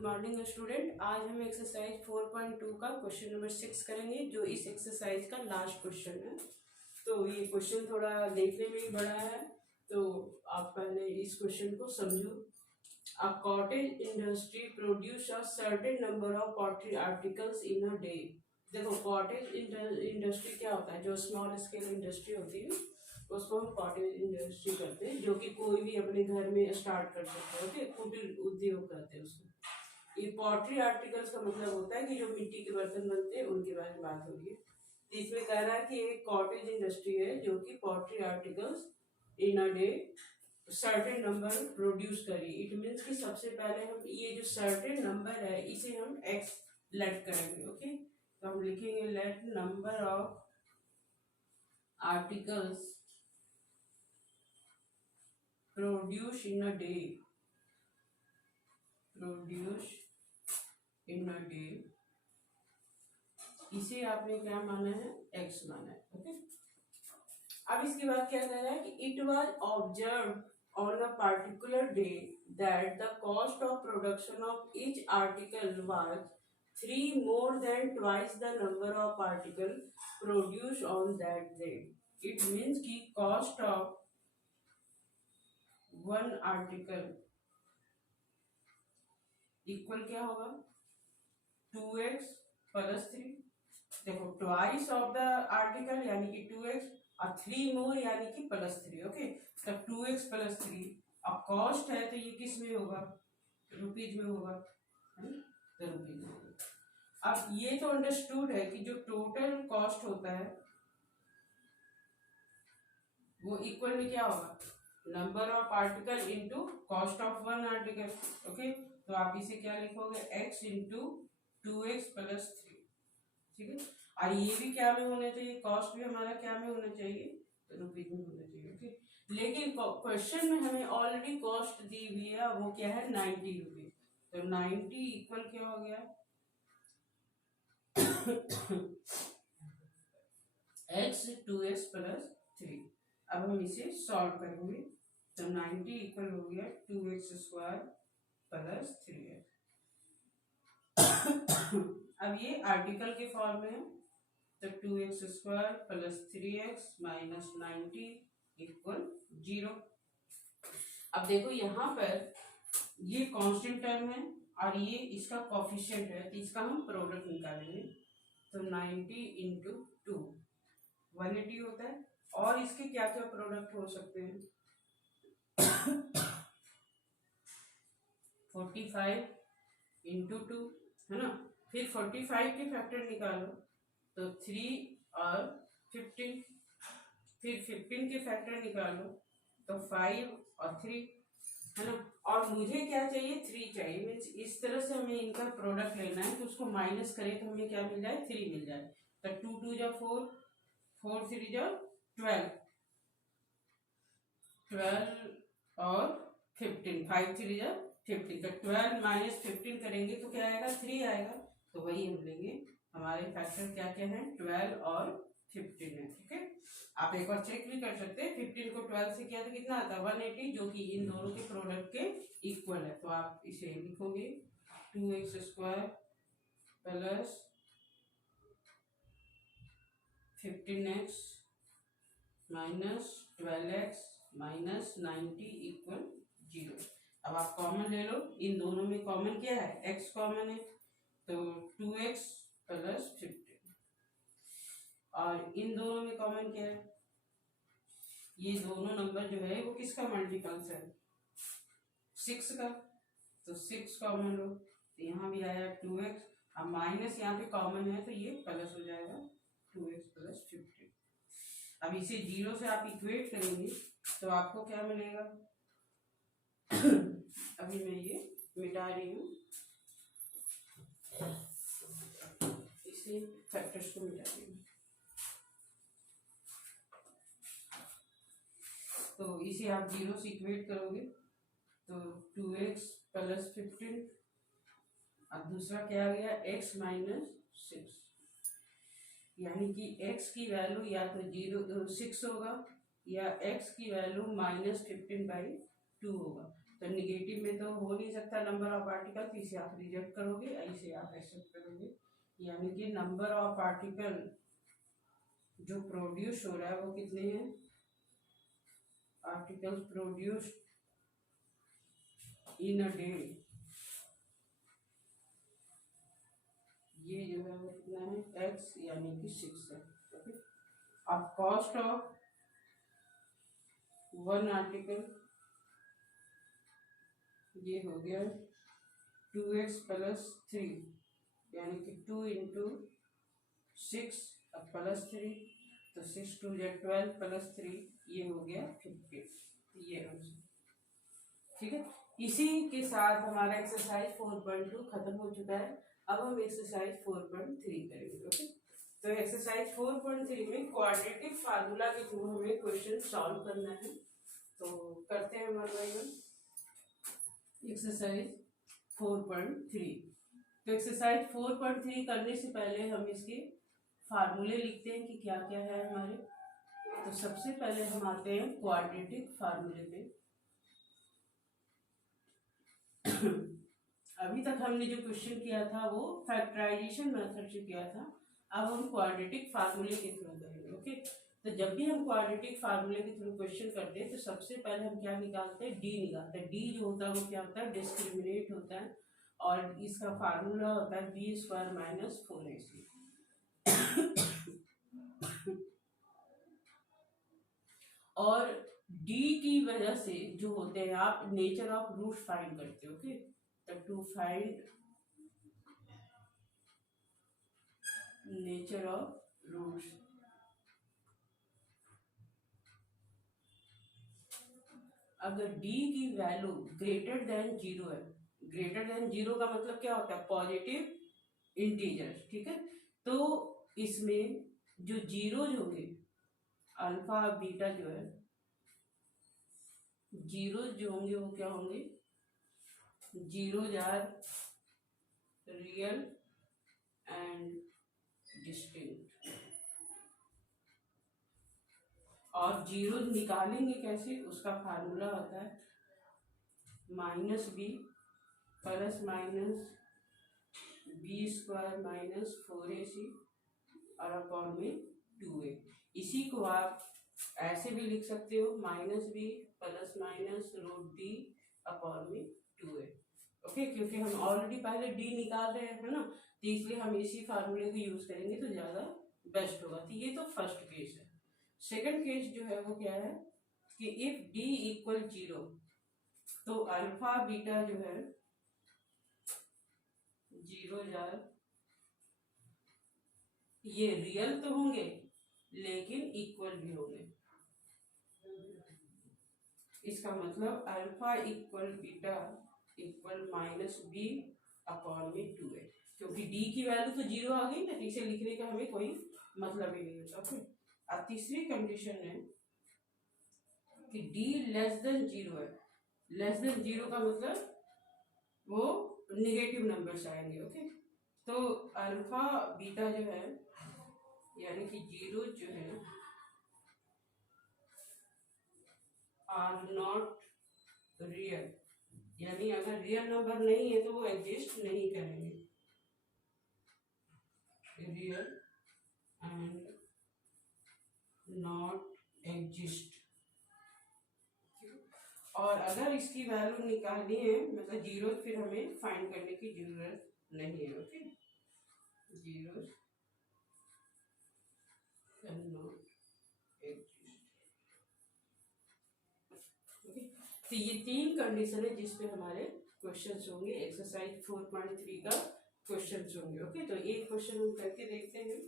Good morning student. आज हम exercise 4.2 का क्वेश्चन नंबर 6 करेंगे, जो इस एक्सरसाइज का लास्ट क्वेश्चन है। तो ये क्वेश्चन थोड़ा देखने में ही बड़ा है, तो आप पहले इस क्वेश्चन को समझो। A cottage industry produce a certain number of pottery articles in a day. देखो, कॉटेज इंडस्ट्री क्या होता है? जो स्मॉल स्केल इंडस्ट्री होती है उसको हम कॉटेज इंडस्ट्री करते हैं, जो कि कोई भी अपने घर में स्टार्ट कर सकता है। ओके, कुटीर उद्योग कहते हैं उसको। ये पॉटरी आर्टिकल्स का मतलब होता है कि जो मिट्टी के बर्तन बनते हैं उनके बारे में बात हो रही है। तो इसमें कह रहा है कि एक कॉटेज इंडस्ट्री है जो कि pottery articles in a day certain number produce करी। इट मीन्स कि सबसे पहले हम ये जो सर्टेन नंबर है इसे हम एक्स लेट करेंगे। ओके, तो हम लिखेंगे let number of articles produce in a day, produce in a day, इसे आपने क्या माना है? एक्स माना है। ओके, अब इसके बाद क्या कह रहा है कि it was observe on a particular day that the cost of production of each article was 3 more than twice the number of article produced on that day. It means कि cost of one article equal क्या होगा? 2x plus 3। देखो, twice of the article यानी कि 2x और 3 मोर यानी कि plus 3। Okay, तब 2x प्लस 3। अब कॉस्ट है तो ये किस में होगा? रुपीज में होगा, है ना? तो रुपीज में होगा। अब ये तो अंडरस्टूड है कि जो टोटल कॉस्ट होता है वो इक्वल में क्या होगा? Number of article into cost of one article. Okay, तो आप इसे क्या लिखोगे? x into 2x plus 3। ठीक है, और ये भी क्या में होना चाहिए? कॉस्ट भी हमारा क्या में होना चाहिए? रुपीज में होना चाहिए। ओके, लेकिन क्वेश्चन में हमें ऑलरेडी कॉस्ट दी हुई है, वो क्या है? 90 रुपीज। तो 90 इक्वल क्या हो गया? x 2x plus 3। अब हम इसे सॉल्व करेंगे, तो 90 इक्वल हो गया 2x स्क्वायर प्लस 3x। अब ये आर्टिकल के फॉर्म में है, तो 2x square plus 3x minus 90 equal 0। अब देखो यहाँ पर ये कांस्टेंट टर्म है और ये इसका कोफिशिएंट है, तो इसका हम प्रोडक्ट निकालेंगे। तो 90 इंटू 2 180 होता है, और इसके क्या क्या प्रोडक्ट हो सकते हैं? 45 इंटू 2, है ना? फिर 45 के फैक्टर निकालो, तो 3 और 15। फिर 15 के फैक्टर निकालो, तो 5 और 3, है ना? और मुझे क्या चाहिए? 3 चाहिए। मीन्स इस तरह से हमें इनका प्रोडक्ट लेना है, तो उसको माइनस करें तो हमें क्या मिल जाए? 3 मिल जाए। तो 2 2 जा 4, 4 3 जा 12, 12 और 15, 5 3 जा 15। तो 12 माइनस 15 करेंगे तो क्या आएगा? 3 आएगा। तो वही हम लेंगे। हमारे फैक्टर क्या क्या है? 12 और 15 है। ठीक है, आप एक बार चेक भी कर सकते हैं। 15 को 12 से किया तो कितना आता है? 180, जो कि इन दोनों के प्रोडक्ट के इक्वल है। तो आप इसे लिखोगे 2x square plus 15x minus 12x minus 90 equal 0। अब आप कॉमन ले लो, इन दोनों में कॉमन क्या है? x कॉमन है, तो 2x प्लस 15। और इन दोनों में कॉमन क्या है? ये दोनों नंबर जो है वो किसका मल्टीपल्स है? 6 का। तो 6 कॉमन लो, तो यहाँ भी आया 2x। अब माइनस यहाँ पे कॉमन है तो ये प्लस हो जाएगा 2x प्लस 15। अब इसे 0 से आप इक्वेट करेंगे तो आपको क्या मिलेगा? अभी मैं ये मिटा रही हूँ, इसे फैक्टर्स को मिटा रही हूँ। तो इसे आप 0 से इक्वेट करोगे तो 2x प्लस 15, अब दूसरा क्या आ गया? x माइनस 6, यानी कि x की वैल्यू या तो 6 होगा या x की वैल्यू -15/2 होगा। तो निगेटिव में तो हो नहीं सकता नंबर ऑफ पार्टिकल, तो इसे आप रिजेक्ट करोगे, इसे आप एक्सेप्ट करोगे। यानी कि नंबर ऑफ पार्टिकल जो प्रोड्यूस हो रहा है वो कितने हैं, articles produced in a day, ये जो है वो कितना है x, यानी कि 6 है। ओके, अब कॉस्ट ऑफ वन आर्टिकल ये हो गया 2x प्लस 3, यानी कि 2 इंटू 6 प्लस 3, तो 6 2 या 12 प्लस 3 ये हो गया 50, ये आंसर। ठीक है, इसी के साथ हमारा एक्सरसाइज 4.2 खत्म हो चुका है। अब हम एक्सरसाइज 4.3 करेंगे। ओके, तो एक्सरसाइज 4.3 में क्वाड्रेटिक फार्मूला के थ्रू हमें क्वेश्चन सॉल्व करना है। तो करते हैं हमारे भाई एक्सरसाइज 4.3। तो एक्सरसाइज 4.3 करने से पहले हम इसके फार्मूले लिखते हैं कि क्या क्या है हमारे। तो सबसे पहले हम आते हैं क्वाड्रेटिक फार्मूले पे। अभी तक हमने जो क्वेश्चन किया था वो फैक्टराइजेशन मेथड से किया था, अब हम क्वाड्रेटिक फार्मूले के थ्रू करेंगे। ओके, तो जब भी हम क्वाड्रेटिक फार्मूले के थ्रू क्वेश्चन करते हैं तो सबसे पहले हम क्या निकालते हैं, डी निकालते हैं। डी जो होता है वो क्या होता है, डिस्क्रिमिनेट होता है, और इसका फार्मूला होता है बी स्क्वायर माइनस 4ac। और डी की वजह से जो होते हैं आप नेचर ऑफ रूट फाइंड करते हो। ओके, तो to find nature of roots, अगर d की वैल्यू ग्रेटर देन 0 है, ग्रेटर देन 0 का मतलब क्या होता है, पॉजिटिव इंटीजर। ठीक है, तो इसमें जो जीरोज होंगे, अल्फा बीटा जो है, जीरोज जो होंगे वो क्या होंगे, zeros are real and distinct. और जीरो निकालेंगे कैसे, उसका फार्मूला होता है minus B plus minus B square minus 4ac और अपॉन में 2a। इसी को आप ऐसे भी लिख सकते हो, minus B plus minus root D upon में 2a। ओके, क्योंकि हम ऑलरेडी पहले डी निकाल रहे हैं ना, तो इसलिए हम इसी फार्मूले को यूज करेंगे तो ज़्यादा बेस्ट होगा। तो ये तो फर्स्ट केस है। सेकंड केस जो है वो क्या है कि इफ d इक्वल 0, तो अल्फा बीटा जो है जीरो जार ये रियल तो होंगे लेकिन इक्वल भी होंगे। इसका मतलब alpha equal beta equal minus B upon में 2a, क्योंकि d की वैल्यू तो 0 आ गई ना, तो इसे लिखने का हमें कोई मतलब ही नहीं होता। फिर अब तीसरी कंडीशन है कि d लेस देन 0 है। लेस देन 0 का मतलब वो निगेटिव नंबर्स आएंगे। ओके, तो अल्फा बीटा जो है यानी कि जीरो जो है आर नॉट रियल, यानी अगर रियल नंबर नहीं है तो वो एग्जिस्ट नहीं करेंगे, रियल एंड नॉट एग्जिस्ट। और अगर इसकी वैल्यू निकालनी है मतलब जीरो, फिर हमें फाइंड करने की जरूरत नहीं है। Okay, zero can not exist. Okay, तो ये तीन कंडीशन है जिस पे हमारे क्वेश्चंस होंगे, एक्सरसाइज 4.3 का क्वेश्चंस होंगे। ओके, तो एक क्वेश्चन हम करके देखते हैं।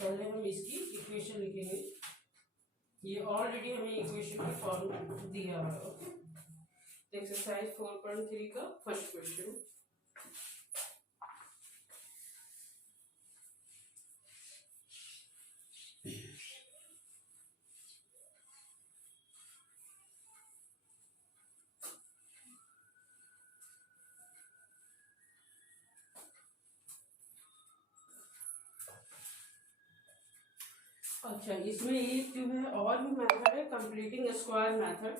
पहले हम इसकी इक्वेशन लिखेंगे, ये ऑलरेडी हमें इक्वेशन की फॉर्म दिया हुआ है। ओके, तो एक्सरसाइज 4.3 का फर्स्ट क्वेश्चन, अच्छा, इसमें एक जो है और भी मेथड है, कंप्लीटिंग स्क्वायर मेथड,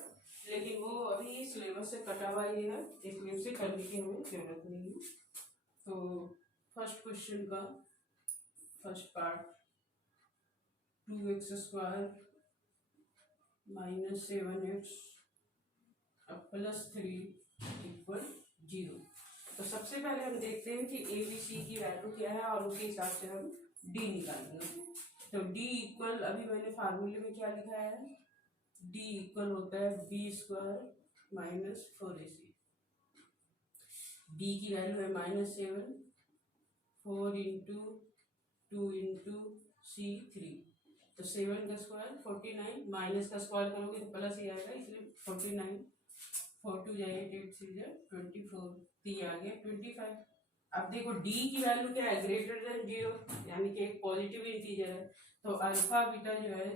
लेकिन वो अभी सिलेबस से कटा हुआ ये है, इसलिए उसे करने की हमें जरूरत नहीं है। तो फर्स्ट क्वेश्चन का फर्स्ट पार्ट, 2x² - 7x +3 = 0। तो सबसे पहले हम देखते हैं कि ए बी सी की वैल्यू क्या है और उसके हिसाब से हम डी निकालेंगे। तो डी इक्वल, अभी मैंने फार्मूले में क्या लिखा है, डी इक्वल होता है b² - 4ac। डी की वैल्यू है -7, 4 × 2 × c3। तो 7 का स्क्वायर 49, माइनस का स्क्वायर करोगे तो प्लस ही आएगा, इसलिए 49, 4 2 जाए 8 8 3 जाए 24, तो ये आ गया 25। अब देखो डी की वैल्यू क्या है, ग्रेटर देन 0, यानी कि एक पॉजिटिव इंटीजर है। तो अल्फा बीटा जो है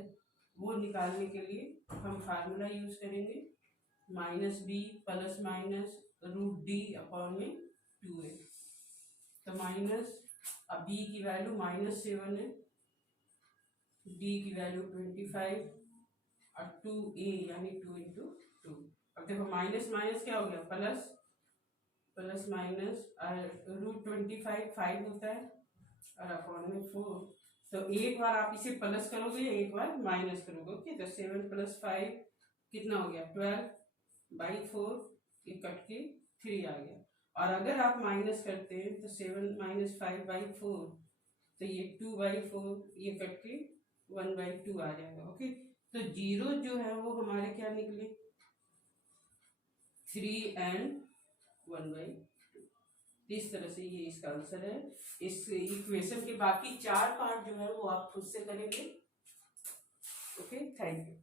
वो निकालने के लिए हम फार्मूला यूज करेंगे, -b ± √d/2a। तो माइनस, अब b की वैल्यू -7 है, d की वैल्यू 25 और 2a यानी 2 × 2। अब देखो माइनस माइनस क्या हो गया, प्लस, प्लस माइनस √25 5 होता है और अपॉन में 4। तो एक बार आप इसे प्लस करोगे, एक बार माइनस करोगे। ओके, तो 7 + 5 कितना हो गया, 12/4, ये कट के 3 आ गया। और अगर आप माइनस करते हैं तो 7 - 5/4, तो ये 2/4, ये कट के 1/2 आ जाएगा। ओके, तो 0 जो है वो हमारे क्या निकले, 3 और 1/2। इस तरह से ये इसका आंसर है। इस इक्वेशन के बाकी 4 पार्ट जो है वो आप खुद से करेंगे। Okay, thank you.